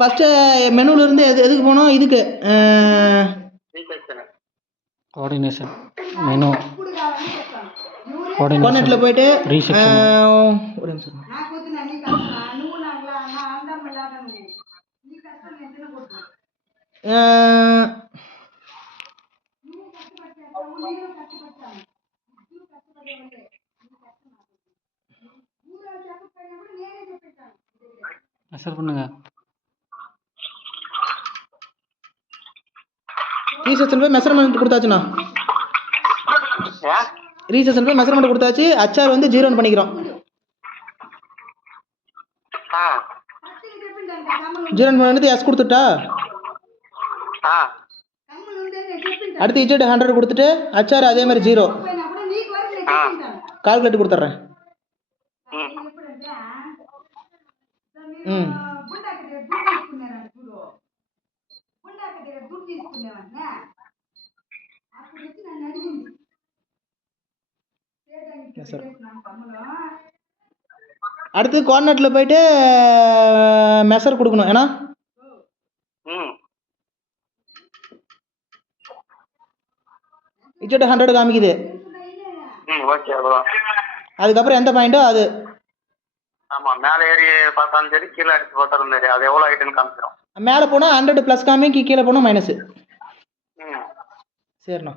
First மெனுவிலேருந்து எதுக்கு போனோம்? இதுக்கு கோஆர்டினேஷன் மெனு கோஆர்டினேட்டில் போயிட்டு ஒரு நிமிஷம் மெஷர் பண்ணுங்க. ரீசெஷன் போய் மெஷர்மெண்ட் கொடுத்தாச்சுண்ணா. ரீசெஷன் போய் மெஷர்மெண்ட் கொடுத்தாச்சு. ஹச்ஆர் வந்து 0 பண்ணிக்கிறோம். 0 பண்ணி எஸ் கொடுத்துட்டா. அடுத்து இஜெட் 100 கொடுத்துட்டு ஹச்ஆர் அதே மாதிரி 0 கால்குலேட் கொடுத்துட்றேன். அடுத்து கோஆர்டினேட்டில் போயிட்டு மெஷர் கொடுக்கணும். ஏன்னா இஜெட் 100 காமிக்குது. அதுக்கப்புறம் எந்த பாயிண்டோ அது. ஆமா, மேலே ஏறி பார்த்தாலும் சரி, கீழே அடிச்சு பார்த்தாலும் சரி, அது எவ்வளோ ஆயிட்டுன்னு காமிச்சிடும். மேலே போனால் 100 ப்ளஸ் காமிக்கு, கீழே போனால் மைனஸ். சரிண்ணா.